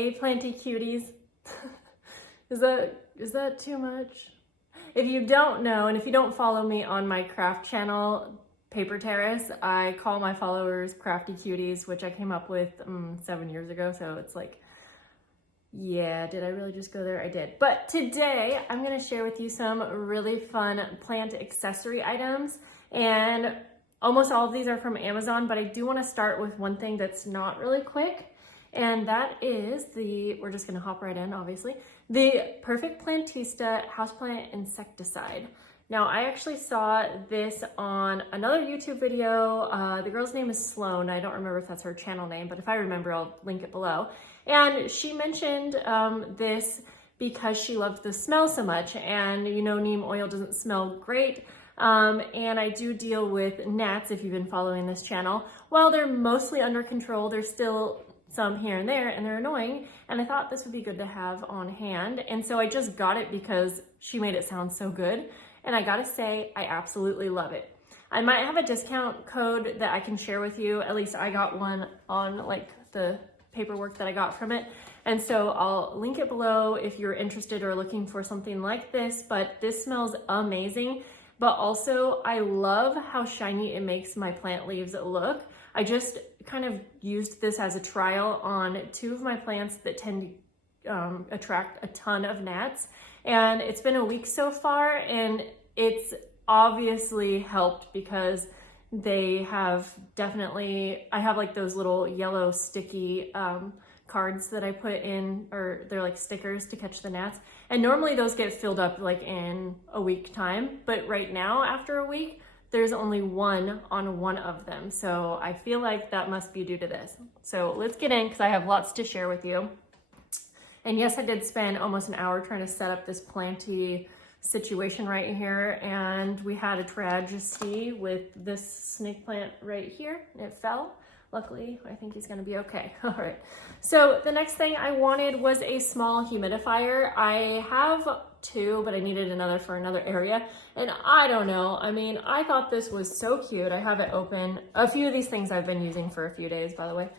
Hey, planty cuties. Is that too much? If you don't know, and if you don't follow me on my craft channel, Paper Terrace, I call my followers crafty cuties, which I came up with 7 years ago. So it's like, yeah, did I really just go there? I did. But today I'm going to share with you some really fun plant accessory items, and almost all of these are from Amazon, but I do want to start with one thing that's not really quick, and that is we're just going to hop right in, obviously, the Perfect Plantista Houseplant Insecticide. Now, I actually saw this on another YouTube video. The girl's name is Sloan. I don't remember if that's her channel name, but if I remember, I'll link it below. And she mentioned this because she loved the smell so much. And you know, neem oil doesn't smell great. And I do deal with gnats, if you've been following this channel. While they're mostly under control, there's still some here and there, and they're annoying. And I thought this would be good to have on hand. And so I just got it because she made it sound so good. And I gotta say, I absolutely love it. I might have a discount code that I can share with you. At least I got one on like the paperwork that I got from it. And so I'll link it below if you're interested or looking for something like this, but this smells amazing. But also I love how shiny it makes my plant leaves look. I just kind of used this as a trial on 2 of my plants that tend to attract a ton of gnats. And it's been a week so far, and it's obviously helped because they have definitely, I have like those little yellow sticky cards that I put in, or they're like stickers to catch the gnats. And normally those get filled up like in a week time, but right now after a week, there's only 1 on 1 of them. So I feel like that must be due to this. So let's get in because I have lots to share with you. And yes, I did spend almost an hour trying to set up this planty situation right here. And we had a tragedy with this snake plant right here. It fell. Luckily, I think he's gonna be okay. All right. So the next thing I wanted was a small humidifier. I have 2, but I needed another for another area. And I don't know, I mean, I thought this was so cute. I have it open. A few of these things I've been using for a few days, by the way.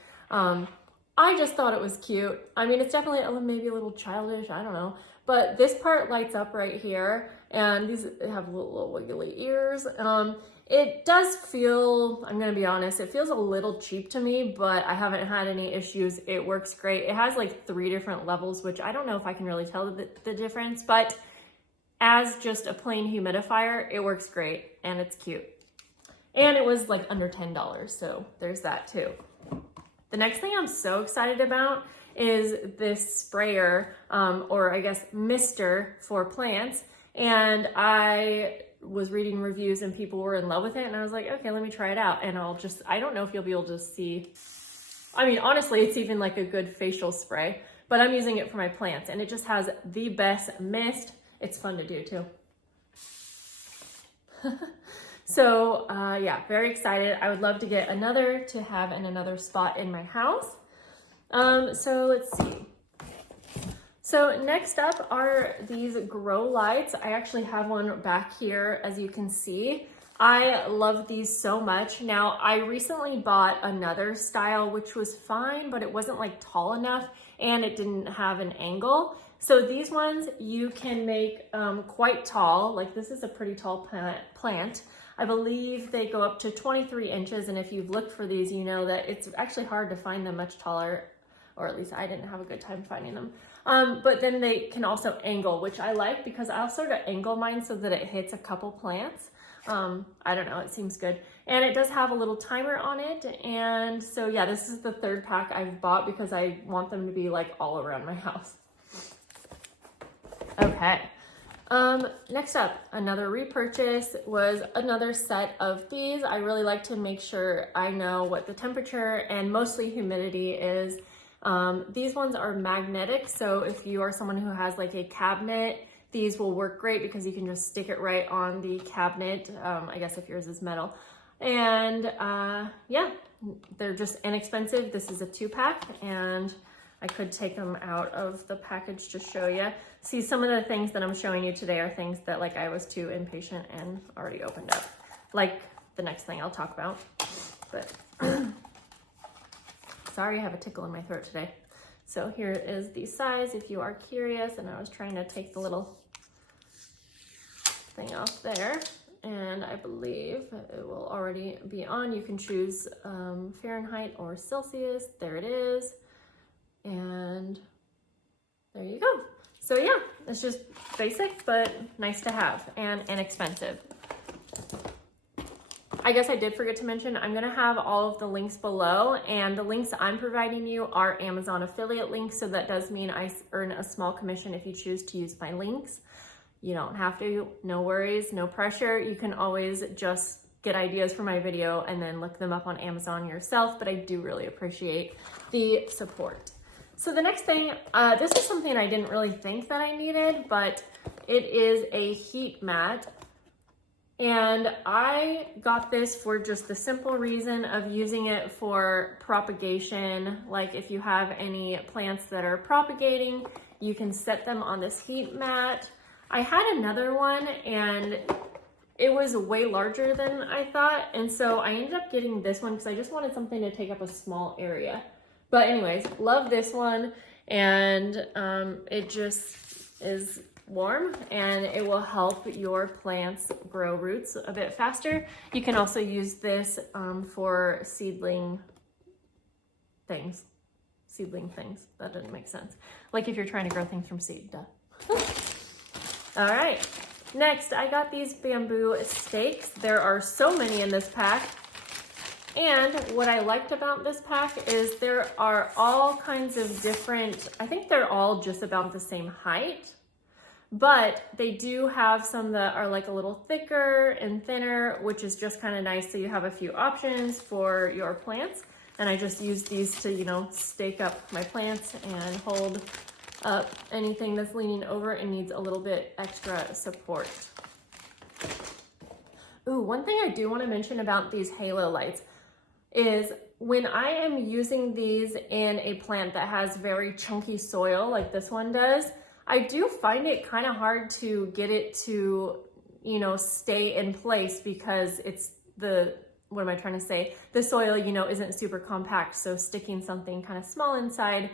I just thought it was cute. I mean, it's definitely maybe a little childish, I don't know. But this part lights up right here, and these have little wiggly ears. It does feel, I'm gonna be honest, it feels a little cheap to me, but I haven't had any issues. It works great. It has like 3 different levels, which I don't know if I can really tell the difference, but as just a plain humidifier, it works great, and it's cute. And it was like under $10, so there's that too. The next thing I'm so excited about is this sprayer, or I guess mister for plants. And I was reading reviews and people were in love with it, and I was like, okay, let me try it out. And I don't know if you'll be able to see. I mean, honestly, it's even like a good facial spray, but I'm using it for my plants, and it just has the best mist. It's fun to do too. So yeah, very excited. I would love to get another to have in another spot in my house. So let's see. So next up are these grow lights. I actually have one back here, as you can see. I love these so much. Now, I recently bought another style, which was fine, but it wasn't like tall enough, and it didn't have an angle. So these ones you can make quite tall. Like, this is a pretty tall plant. I believe they go up to 23 inches, and if you've looked for these, you know that it's actually hard to find them much taller, or at least I didn't have a good time finding them. But then they can also angle, which I like because I'll sort of angle mine so that it hits a couple plants. I don't know, it seems good. And it does have a little timer on it. And so yeah, this is the 3rd pack I've bought because I want them to be like all around my house. Okay. Next up, another repurchase was another set of these. I really like to make sure I know what the temperature and mostly humidity is. These ones are magnetic, so if you are someone who has like a cabinet, these will work great because you can just stick it right on the cabinet, I guess if yours is metal. And yeah, they're just inexpensive. This is a 2-pack, and I could take them out of the package to show you. See, some of the things that I'm showing you today are things that like I was too impatient and already opened up. Like the next thing I'll talk about. But sorry, I have a tickle in my throat today. So here is the size if you are curious, and I was trying to take the little thing off there, and I believe it will already be on. You can choose Fahrenheit or Celsius. There it is, and there you go. So yeah, it's just basic, but nice to have and inexpensive. I guess I did forget to mention, I'm gonna have all of the links below, and the links I'm providing you are Amazon affiliate links, so that does mean I earn a small commission if you choose to use my links. You don't have to, no worries, no pressure. You can always just get ideas for my video and then look them up on Amazon yourself, but I do really appreciate the support. So the next thing, this is something I didn't really think that I needed, but it is a heat mat. And I got this for just the simple reason of using it for propagation. Like if you have any plants that are propagating, you can set them on this heat mat. I had another one and it was way larger than I thought. And so I ended up getting this one because I just wanted something to take up a small area. But anyways, love this one, and it just is warm and it will help your plants grow roots a bit faster. You can also use this for seedling things. That didn't make sense. Like if you're trying to grow things from seed, duh. All right, next I got these bamboo stakes. There are so many in this pack. And what I liked about this pack is there are all kinds of different, I think they're all just about the same height, but they do have some that are like a little thicker and thinner, which is just kind of nice. So you have a few options for your plants. And I just use these to, you know, stake up my plants and hold up anything that's leaning over and needs a little bit extra support. Ooh, one thing I do want to mention about these halo lights is when I am using these in a plant that has very chunky soil like this one does, I do find it kind of hard to get it to, you know, stay in place because it's the, what am I trying to say? The soil, you know, isn't super compact, so sticking something kind of small inside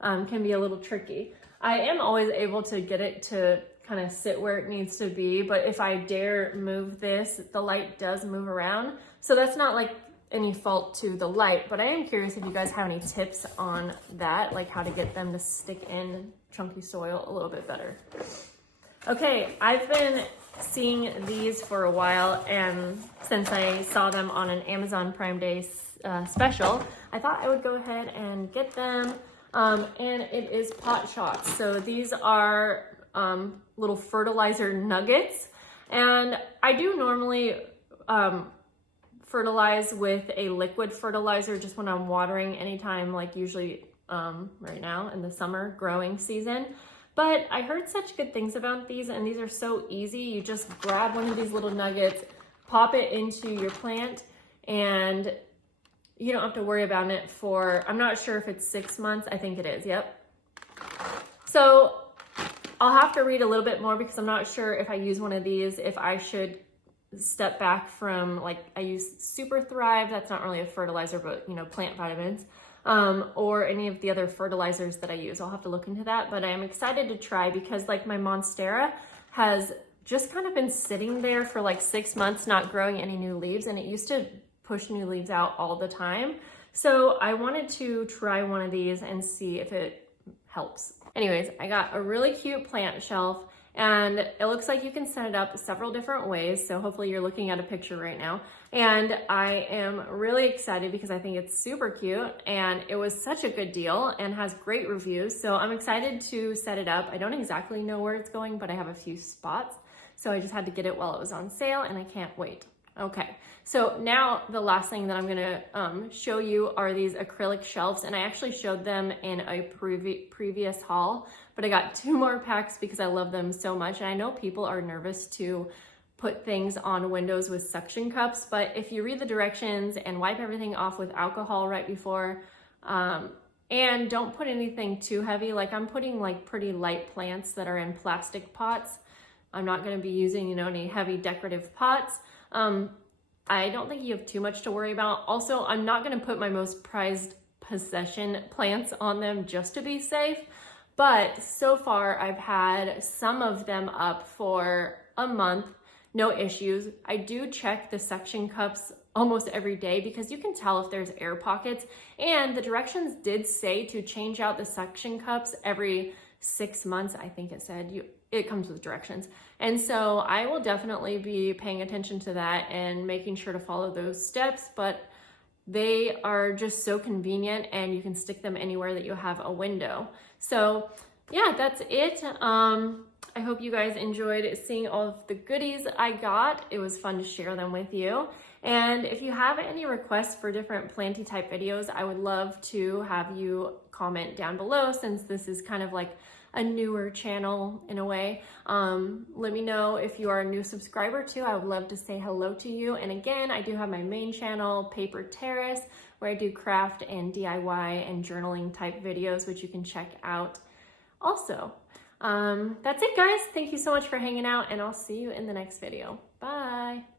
can be a little tricky. I am always able to get it to kind of sit where it needs to be, but if I dare move this, the light does move around. So that's not like any fault to the light, but I am curious if you guys have any tips on that, like how to get them to stick in chunky soil a little bit better. Okay, I've been seeing these for a while, and since I saw them on an Amazon Prime Day special, I thought I would go ahead and get them, and it is Potshots. So these are little fertilizer nuggets, and I do normally fertilize with a liquid fertilizer just when I'm watering anytime, like usually right now in the summer growing season. But I heard such good things about these, and these are so easy. You just grab one of these little nuggets, pop it into your plant, and you don't have to worry about it for, I'm not sure if it's 6 months. I think it is, yep. So I'll have to read a little bit more because I'm not sure if I use one of these, if I should step back from, like, I use Super Thrive, that's not really a fertilizer, but you know, plant vitamins, or any of the other fertilizers that I use. I'll have to look into that, but I am excited to try because like my Monstera has just kind of been sitting there for like 6 months, not growing any new leaves, and it used to push new leaves out all the time. So I wanted to try one of these and see if it helps. Anyways, I got a really cute plant shelf, and it looks like you can set it up several different ways. So hopefully you're looking at a picture right now. And I am really excited because I think it's super cute and it was such a good deal and has great reviews. So I'm excited to set it up. I don't exactly know where it's going, but I have a few spots. So I just had to get it while it was on sale and I can't wait. Okay, so now the last thing that I'm gonna show you are these acrylic shelves, and I actually showed them in a previous haul, but I got 2 more packs because I love them so much. And I know people are nervous to put things on windows with suction cups, but if you read the directions and wipe everything off with alcohol right before, and don't put anything too heavy, like I'm putting like pretty light plants that are in plastic pots. I'm not gonna be using, you know, any heavy decorative pots. I don't think you have too much to worry about. Also, I'm not gonna put my most prized possession plants on them just to be safe. But so far I've had some of them up for a month, no issues. I do check the suction cups almost every day because you can tell if there's air pockets, and the directions did say to change out the suction cups every 6 months. I think it said it comes with directions. And so I will definitely be paying attention to that and making sure to follow those steps, but they are just so convenient and you can stick them anywhere that you have a window. So yeah, that's it. I hope you guys enjoyed seeing all of the goodies I got. It was fun to share them with you. And if you have any requests for different planty type videos, I would love to have you comment down below, since this is kind of like a newer channel in a way. Let me know if you are a new subscriber too. I would love to say hello to you. And again, I do have my main channel, Paper Terrace, where I do craft and DIY and journaling type videos, which you can check out also. That's it, guys. Thank you so much for hanging out, and I'll see you in the next video. Bye.